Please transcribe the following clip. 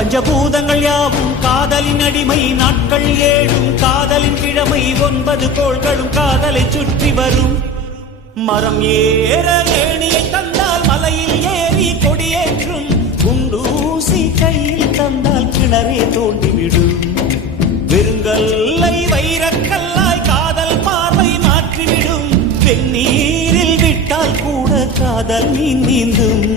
பஞ்சபூதங்கள் யாவும் காதலின் அடிமை, நாட்கள் 7 காதலின் கிழமை, 9 கோள்களும் காதலை சுற்றி வரும். மரம் ஏற ஏணியை தந்தால் மலையில் ஏறி கொடியேற்றும், குண்டூசி கையில் தந்தால் கிணறே தோண்டிவிடும். வெறுங்கல்லை வைரக்கல்லாய் காதல் பார்வை மாற்றிவிடும், வெந்நீரில் விட்டால் கூட காதல் நீந்தும்.